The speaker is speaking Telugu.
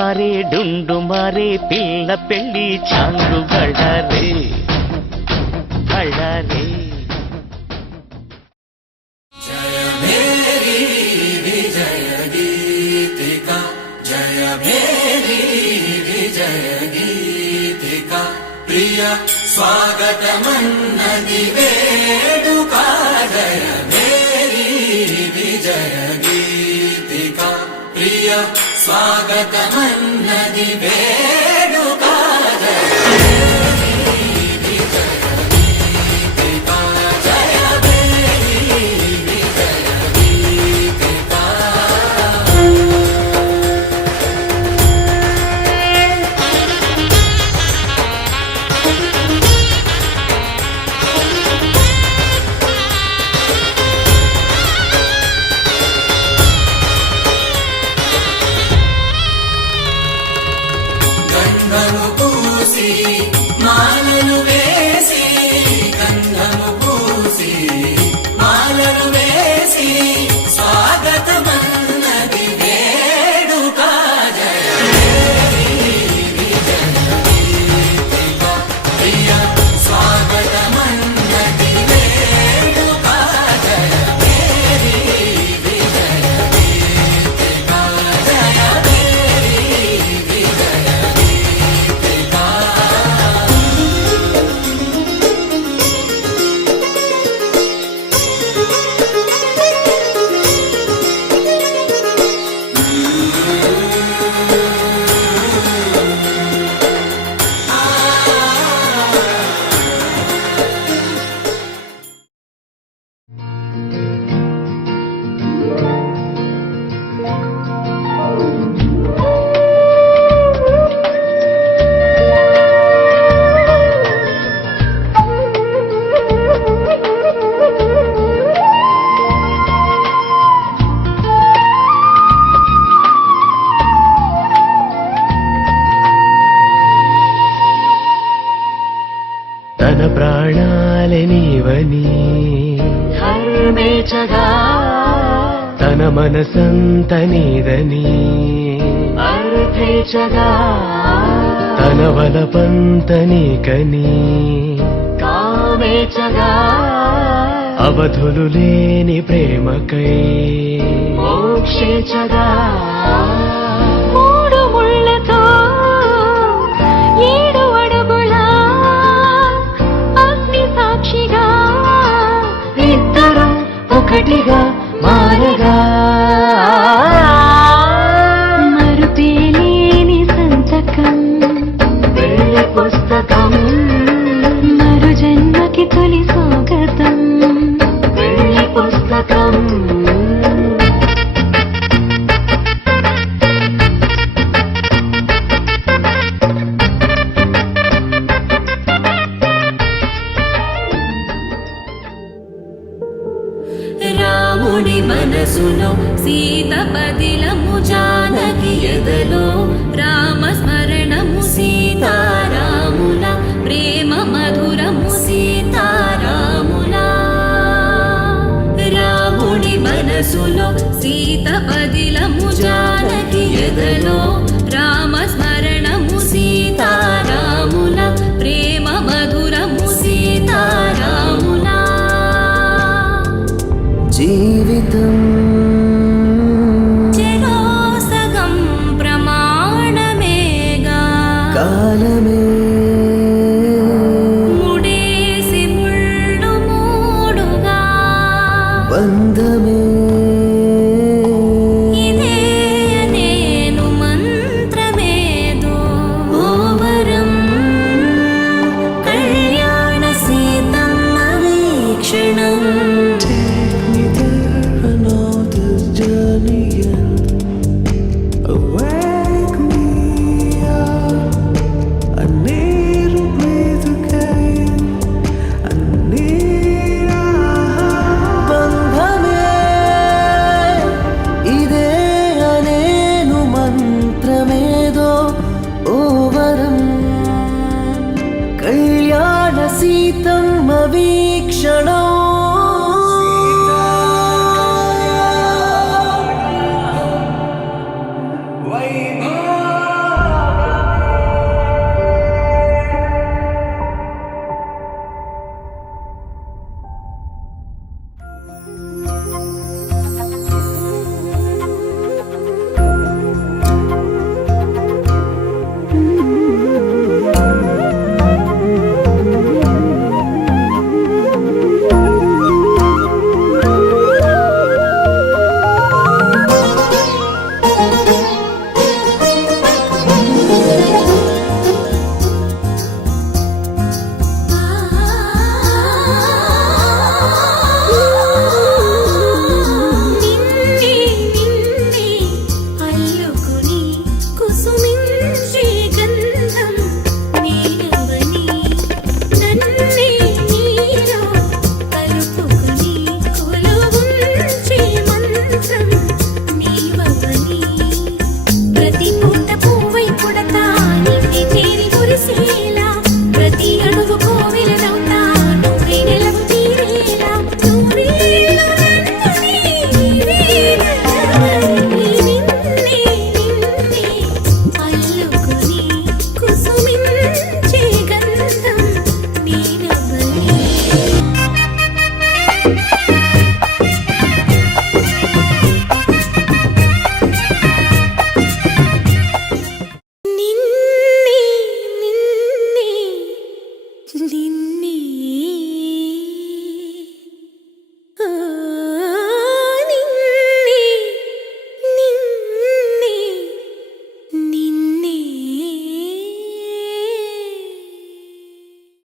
మారే డుండు మారే పిల్ల పెళ్ళి చాంగు బళ్ళారే బళ్ళారే. జయ మేరీ విజయ గీతిక జయ మేరీ విజయ గీతిక ప్రియ స్వాగతమన్నది వేడుక జయ మేరీ విజయ గీతిక ప్రియ స్వాగతమన్నది వేడుక మాలలు వేసి గంధము పూసి మాలలు వేసి స్వాగతమన్నది వేడుక జయ ప్రియ స్వాగతమన్నది వేడుక జయ మేరీ విజయ గీతిక జయ మేరీ విజయ గీతిక. తన ప్రాణాలనివని హర్మేచగా తన మనసంత నీదని అర్థేచగా తన వలపంత నీకని కామేచగా అవధులు లేని ప్రేమకై మోక్షేచగా మూడు ముళ్ళతో ఏడు అడుగుల అగ్ని సాక్షిగా ఇద్దరు ఒకటిగా మారగా మరుపేలేని సంతకం వెళ్ళి పుస్తకం మరు జన్మకి తొలి స్వాగతం వెళ్ళి పుస్తకం. రాముడి మనసులో సీత పదిలము జానకి ఎదలో రామ స్మరణము సీతారాముల ప్రేమ మధురము సీతారాముల. రాముడి మనసులో సీత పదిలము జానకి ఎదలో రామ స్మరణము సీతారాముల ప్రేమ మధురము సీతారాముల. జీవితం